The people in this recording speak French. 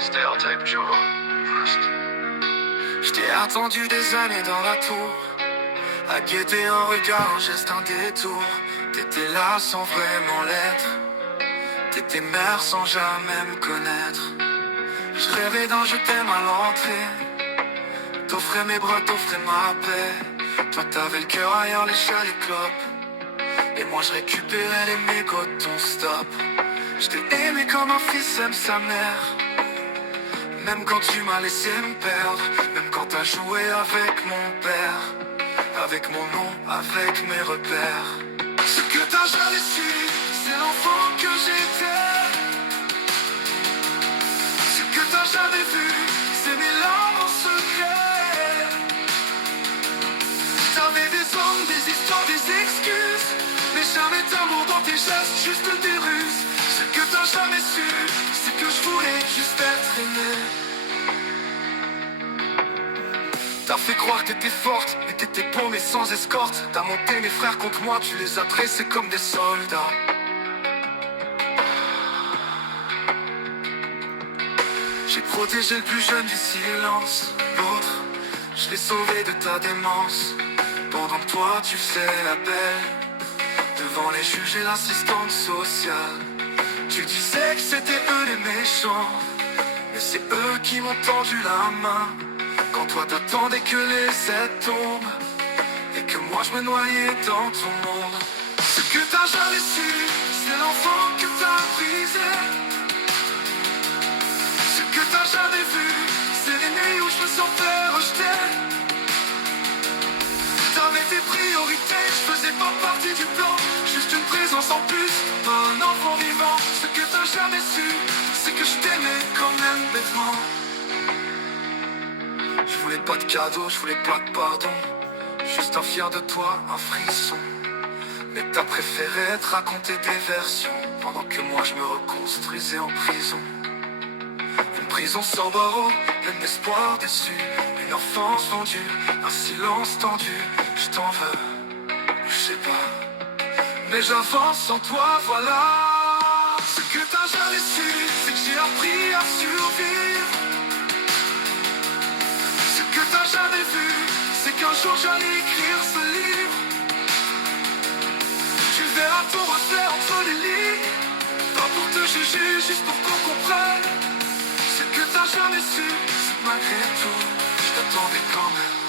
Stereotype Joe. Je t'ai attendu des années dans la tour, à guetter un regard, un geste, un détour. T'étais là sans vraiment l'être, t'étais mère sans jamais me connaître. Je rêvais d'un je t'aime à l'entrée, t'offrais mes bras, t'offrais ma paix. Toi t'avais le cœur ailleurs, les chats, les clopes, et moi je récupérais les mégots de ton stop. Je t'ai aimé comme un fils aime sa mère, même quand tu m'as laissé me perdre, même quand t'as joué avec mon père, avec mon nom, avec mes repères. Ce que t'as jamais su, c'est l'enfant que j'étais. Ce que t'as jamais vu, c'est mes larmes en secret. T'avais des hommes, des histoires, des excuses, mais jamais d'amour dans tes gestes, juste des ruses. Ce que t'as jamais su, c'est que je voulais juste être aimé. T'as fait croire que t'étais forte, mais t'étais beau mais sans escorte. T'as monté mes frères contre moi, tu les as dressés comme des soldats. J'ai protégé le plus jeune du silence, l'autre, je l'ai sauvé de ta démence. Pendant que toi tu faisais la belle, devant les juges et l'assistante sociale. Tu disais que c'était eux les méchants, mais c'est eux qui m'ont tendu la main. Quand toi t'attendais que les aides tombent, et que moi je me noyais dans ton monde. Ce que t'as jamais su, c'est l'enfant que t'as brisé. Ce que t'as jamais vu, c'est les nuits où je me sentais rejeté. T'avais tes priorités, je faisais pas partie du plan, juste une présence en plus, pas un enfant vivant. Ce que t'as jamais su, c'est que je t'aimais quand même bêtement. Je voulais pas de cadeaux, je voulais pas de pardon, juste un fier de toi, un frisson. Mais t'as préféré te raconter des versions, pendant que moi je me reconstruisais en prison. Une prison sans barreaux, pleine d'espoir déçu, une enfance vendue, un silence tendu. Je t'en veux, je sais pas, mais j'avance sans toi, voilà. Ce que t'as jamais su, c'est que j'ai appris à survivre. Ce que t'as jamais vu, c'est qu'un jour j'allais écrire ce livre. Tu verras ton reflet entre les lignes, pas pour te juger, juste pour qu'on comprenne. Ce que t'as jamais su, c'est que malgré tout, je t'attendais quand même.